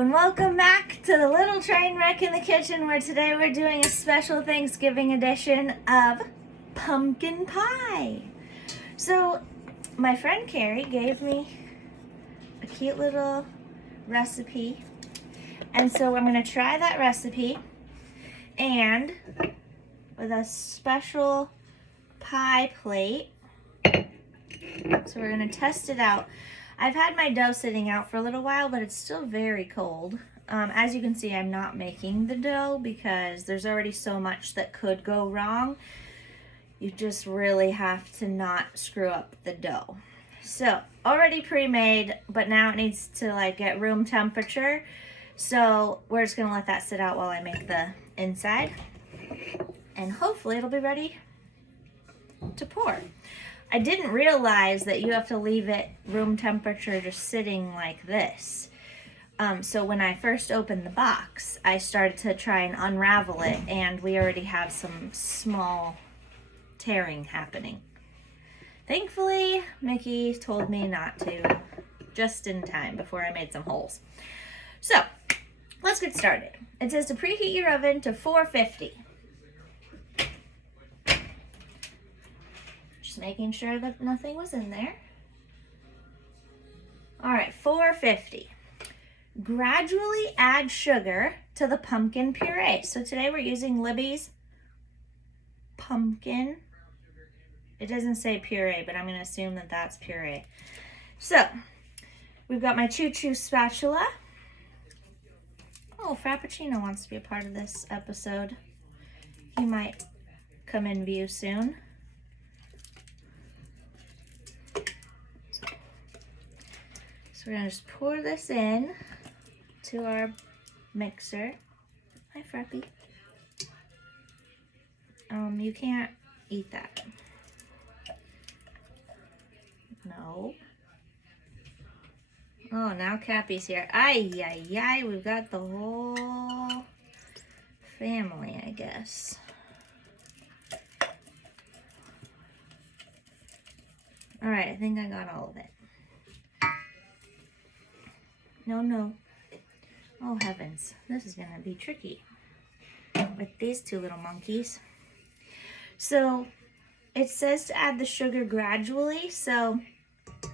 and welcome back to the Little Train Wreck in the Kitchen, where today we're doing a special Thanksgiving edition of pumpkin pie. So my friend Carrie gave me a cute little recipe, and so I'm going to try that recipe, and with a special pie plate, so we're going to test it out. I've had my dough sitting out for a little while, but it's still very cold. As you can see, I'm not making the dough because there's already so much that could go wrong. You just really have to not screw up the dough. So, already pre-made, but now it needs to get room temperature. So, we're just gonna let that sit out while I make the inside. And hopefully it'll be ready to pour. I didn't realize that you have to leave it room temperature just sitting like this. So when I first opened the box, I started to try and unravel it, and we already have some small tearing happening. Thankfully, Mickey told me not to, just in time before I made some holes. So let's get started. It says to preheat your oven to 450. Just making sure that nothing was in there. All right, 450. Gradually add sugar to the pumpkin puree. So today we're using Libby's pumpkin. It doesn't say puree, but I'm going to assume that that's puree. So we've got my Choo Choo spatula. Oh, Frappuccino wants to be a part of this episode. He might come in view soon. So we're gonna just pour this in to our mixer. Hi, Frappy. You can't eat that. No. Oh, now Cappy's here. Ay, ay, ay, we've got the whole family, I guess. All right, I think I got all of it. No. Oh, heavens. This is going to be tricky with these two little monkeys. So, it says to add the sugar gradually. So, I'm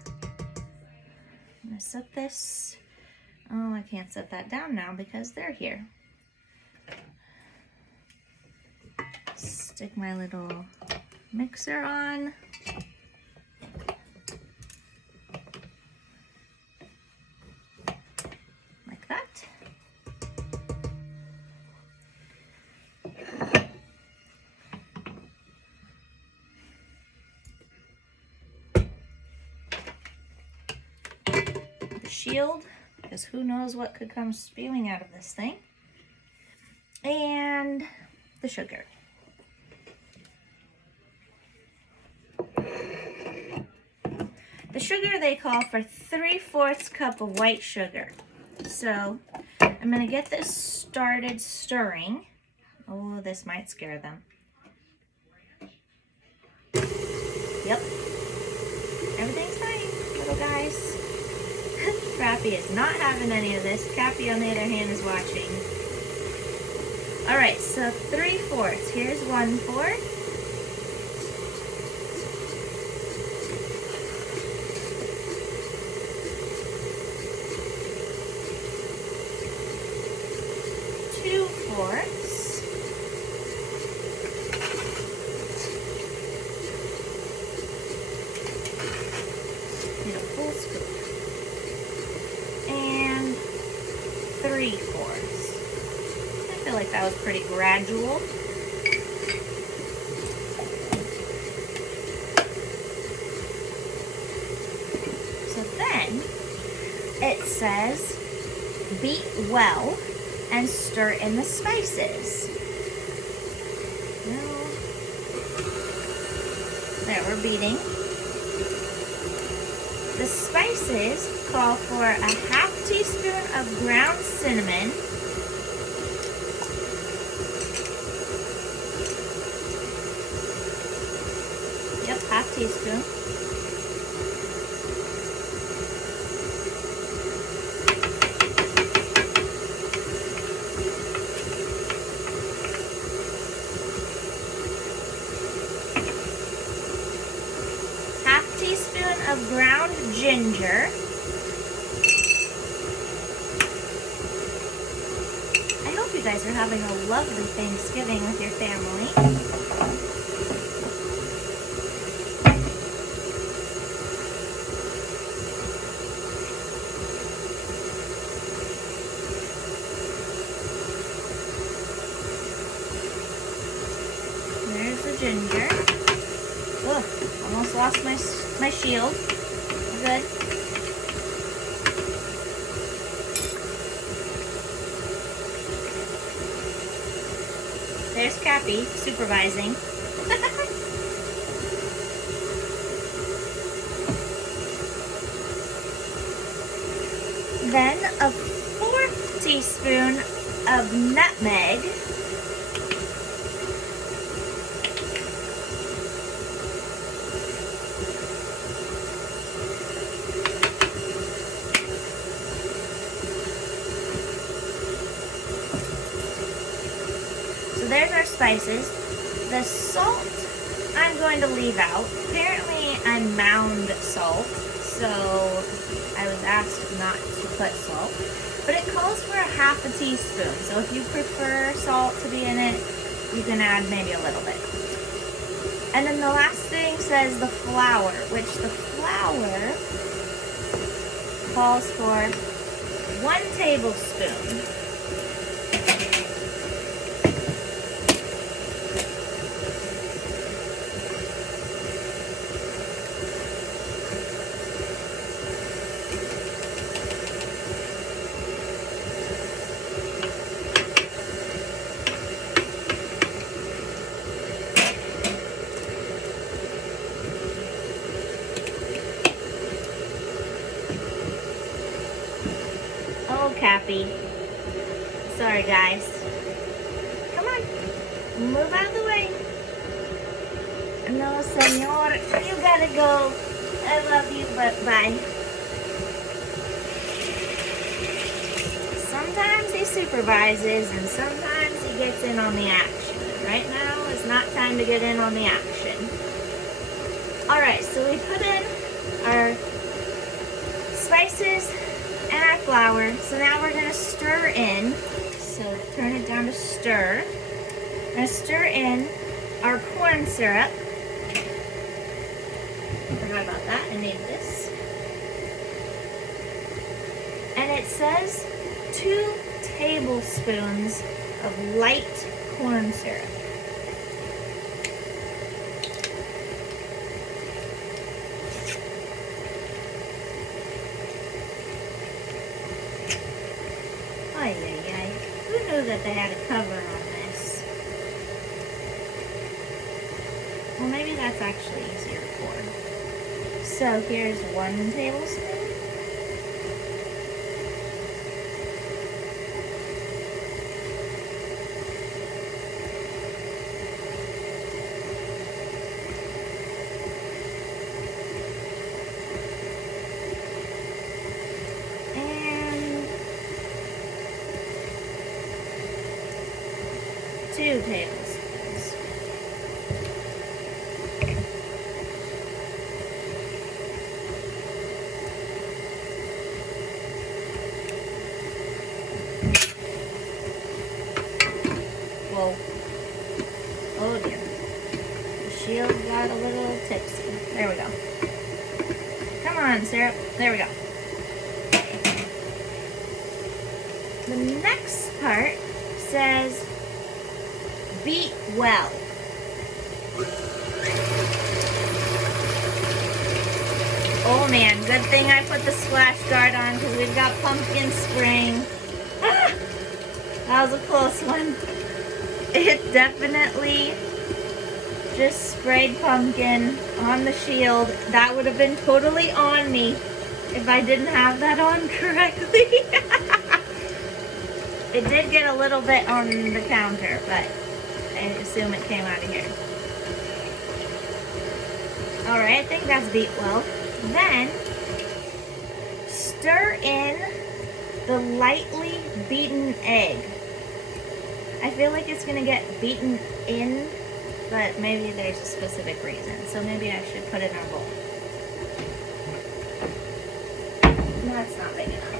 going to set this. Oh, I can't set that down now because they're here. Stick my little mixer on. Shield, because who knows what could come spewing out of this thing. And the sugar. The sugar they call for 3/4 cup of white sugar. So I'm going to get this started stirring. Oh, this might scare them. Yep. Everything's fine, little guys. Frappy is not having any of this. Cappy, on the other hand, is watching. All right, so 3/4. Here's 1/4. Need a full scoop. And 3/4. I feel like that was pretty gradual. So then it says beat well and stir in the spices. There, we're beating. The spices call for a 1/2 teaspoon of ground cinnamon, yep, 1/2 teaspoon, guys are having a lovely Thanksgiving with your family. There's the ginger. Ugh, almost lost my shield. Good. There's Cappy supervising. Then a 4th teaspoon of nutmeg. So there's our spices. The salt I'm going to leave out. Apparently I mound salt, so I was asked not to put salt. But it calls for a 1/2 teaspoon, so if you prefer salt to be in it, you can add maybe a little bit. And then the last thing says the flour, which the flour calls for 1 tablespoon. Oh, Cappy. Sorry, guys. Come on. Move out of the way. No, senor. You gotta go. I love you, but bye. Sometimes he supervises, and sometimes he gets in on the action. Right now is not time to get in on the action. Alright, so we put in our spices and our flour. So now we're going to stir in. So turn it down to stir. We're going to stir in our corn syrup. Forgot about that. I need this. And it says 2 tablespoons of light corn syrup. Ay, ay, ay. Who knew that they had a cover on this? Well, maybe that's actually easier to pour. So here's 1 tablespoon. And 2 tablespoons. Whoa. Oh dear. The shield got a little tipsy. There we go. Come on, syrup. There we go. The next part says beat well. Oh man, good thing I put the splash guard on because we've got pumpkin spring. Ah, that was a close one. It definitely just sprayed pumpkin on the shield. That would have been totally on me if I didn't have that on correctly. It did get a little bit on the counter, but I assume it came out of here. Alright, I think that's beat well. Then, stir in the lightly beaten egg. I feel like it's going to get beaten in, but maybe there's a specific reason. So maybe I should put it in a bowl. No, it's not big enough.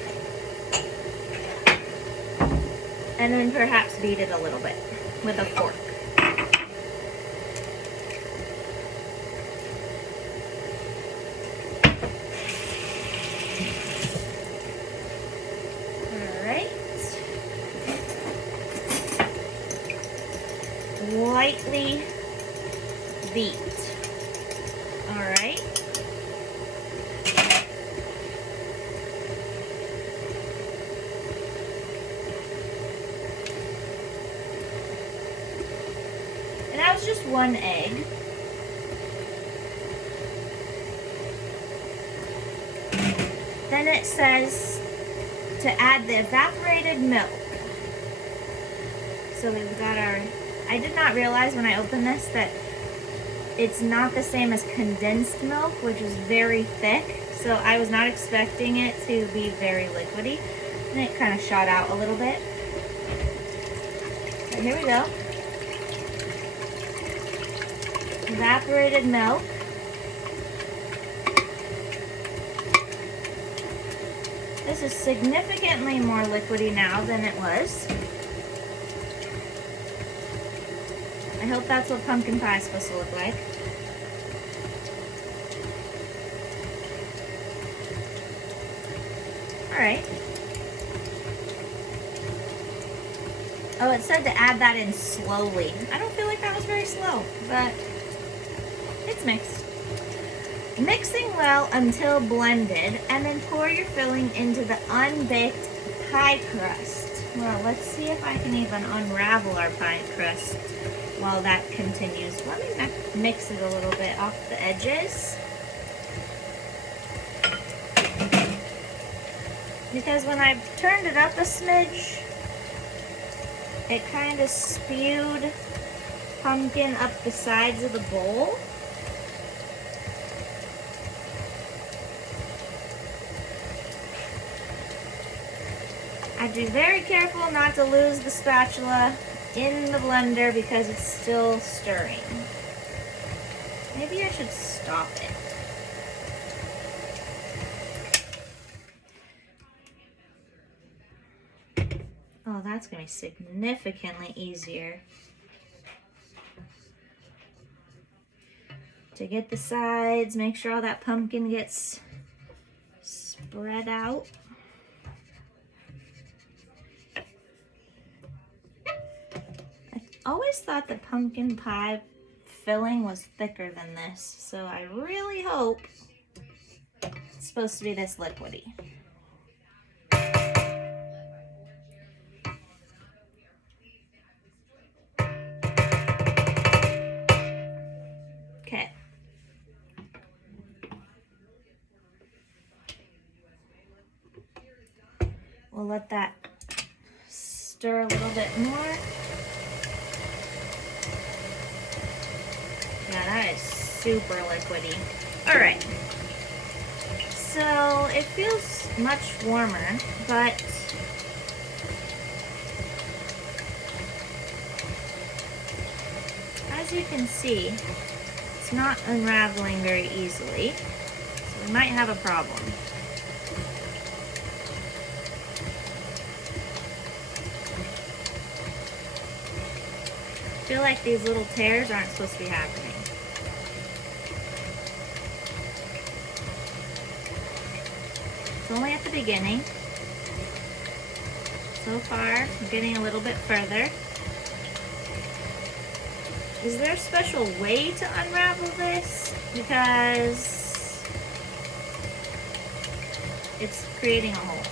and then perhaps beat it a little bit with a fork. Lightly beat. All right. And that was just one egg. Then it says to add the evaporated milk. So we've got our, I did not realize when I opened this that it's not the same as condensed milk, which is very thick. So I was not expecting it to be very liquidy. And it kind of shot out a little bit. So here we go. Evaporated milk. This is significantly more liquidy now than it was. I hope that's what pumpkin pie is supposed to look like. Alright. Oh, it said to add that in slowly. I don't feel like that was very slow, but it's mixed. Mixing well until blended, and then pour your filling into the unbaked pie crust. Well, let's see if I can even unravel our pie crust while that continues. Let me mix it a little bit off the edges. Because when I turned it up a smidge, it kind of spewed pumpkin up the sides of the bowl. I'd be very careful not to lose the spatula in the blender because it's still stirring. Maybe I should stop it. Oh, that's gonna be significantly easier to get the sides, make sure all that pumpkin gets spread out. I always thought the pumpkin pie filling was thicker than this, so I really hope it's supposed to be this liquidy. Okay. We'll let that stir a little bit more. Yeah, that is super liquidy. All right. So it feels much warmer, but as you can see, it's not unraveling very easily. So we might have a problem. I feel like these little tears aren't supposed to be happening. It's only at the beginning. So far, I'm getting a little bit further. Is there a special way to unravel this? Because it's creating a hole.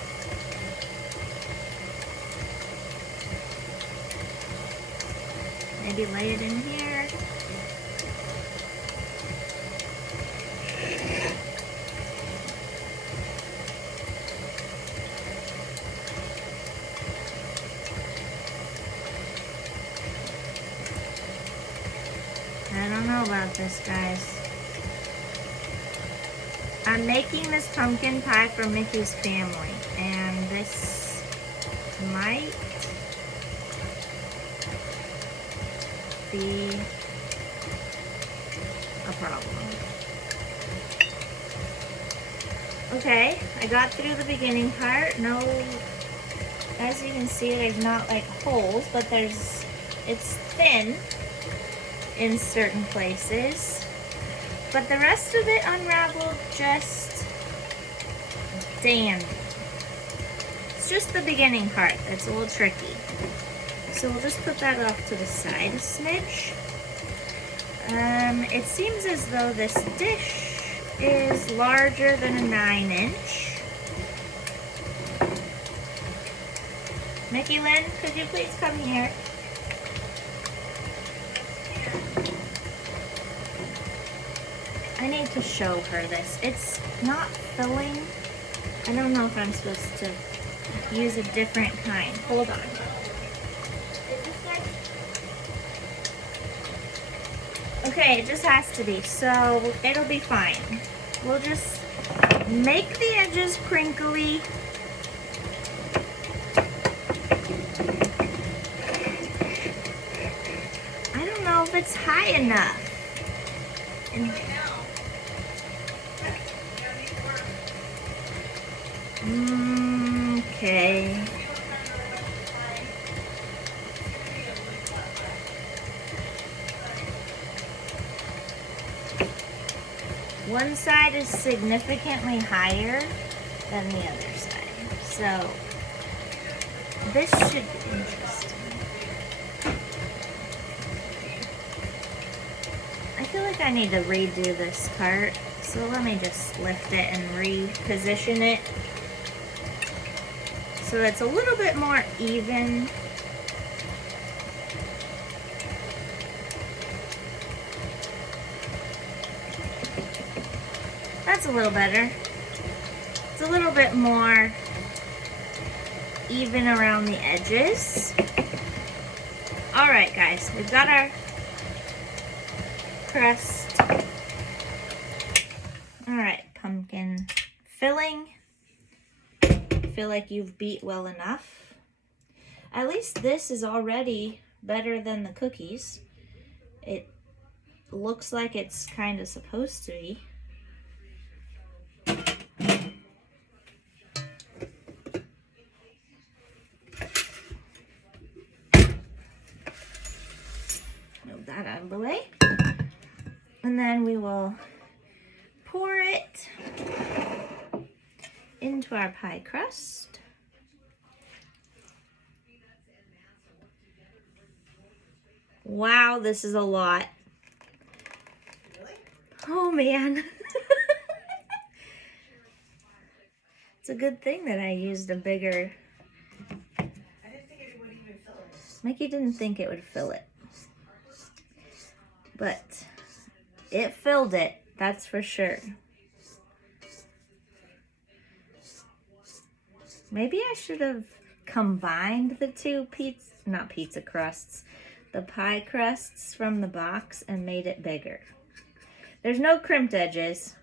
Maybe lay it in here. I don't know about this, guys. I'm making this pumpkin pie for Mickey's family, and this might be a problem. Okay, I got through the beginning part. No As you can see, there's not like holes, but it's thin in certain places. But the rest of it unraveled just dandy. It's just the beginning part that's a little tricky. So we'll just put that off to the side a smidge. It seems as though this dish is larger than a 9-inch. Mickey Lynn, could you please come here? I need to show her this. It's not filling. I don't know if I'm supposed to use a different kind. Hold on. Okay, it just has to be, so it'll be fine. We'll just make the edges crinkly. I don't know if it's high enough. Okay. One side is significantly higher than the other side. So this should be interesting. I feel like I need to redo this part. So let me just lift it and reposition it so it's a little bit more even. That's a little better. It's a little bit more even around the edges. All right, guys, we've got our crust. All right, pumpkin filling. I feel like you've beat well enough. At least this is already better than the cookies. It looks like it's kind of supposed to be. Move that out of the way. And then we will pour it into our pie crust. Wow, this is a lot. Really? Oh man. It's a good thing that I used a bigger. I didn't think it would even fill it. Mickey didn't think it would fill it. But it filled it, that's for sure. Maybe I should have combined the two pizza crusts, the pie crusts from the box and made it bigger. There's no crimped edges.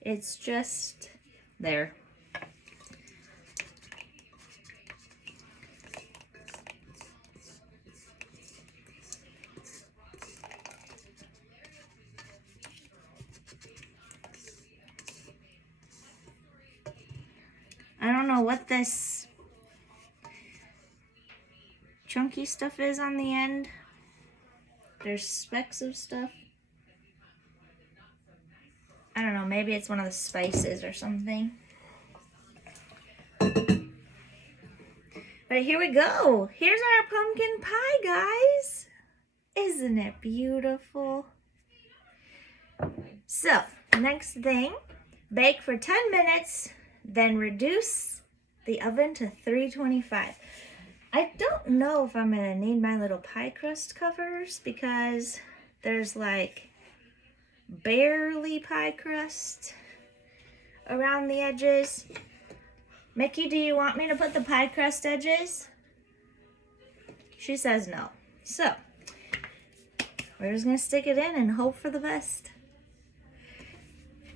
It's just there. I don't know what this chunky stuff is on the end. There's specks of stuff. I don't know, maybe it's one of the spices or something. But here we go. Here's our pumpkin pie, guys. Isn't it beautiful? So, next thing, bake for 10 minutes, then reduce the oven to 325. I don't know if I'm gonna need my little pie crust covers because there's like barely pie crust around the edges. Mickey, do you want me to put the pie crust edges? She says no. So, we're just gonna stick it in and hope for the best.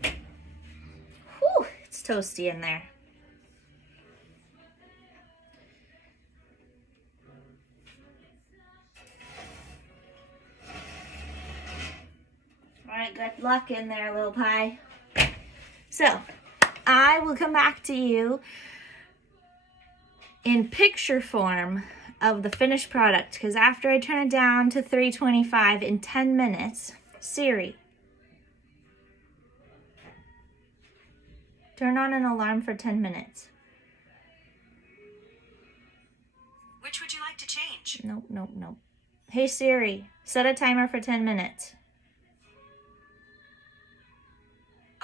Whew, it's toasty in there. All right, good luck in there, little pie. So, I will come back to you in picture form of the finished product, because after I turn it down to 325 in 10 minutes, Siri, turn on an alarm for 10 minutes. Which would you like to change? Nope, nope, nope. Hey Siri, set a timer for 10 minutes.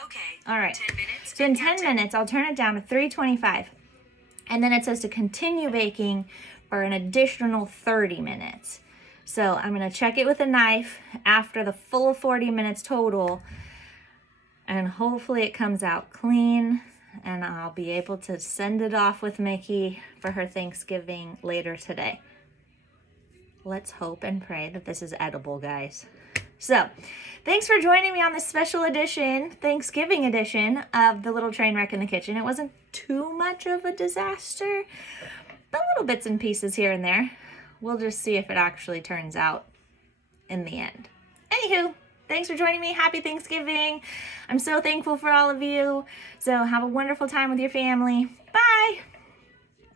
Okay. All right. 10 minutes. So in and 10 counting. minutes, I'll turn it down to 325. And then it says to continue baking for an additional 30 minutes. So I'm going to check it with a knife after the full 40 minutes total. And hopefully it comes out clean. And I'll be able to send it off with Mickey for her Thanksgiving later today. Let's hope and pray that this is edible, guys. So, thanks for joining me on this special edition, Thanksgiving edition of The Little Train Wreck in the Kitchen. It wasn't too much of a disaster, but little bits and pieces here and there. We'll just see if it actually turns out in the end. Anywho, thanks for joining me. Happy Thanksgiving. I'm so thankful for all of you. So, have a wonderful time with your family. Bye.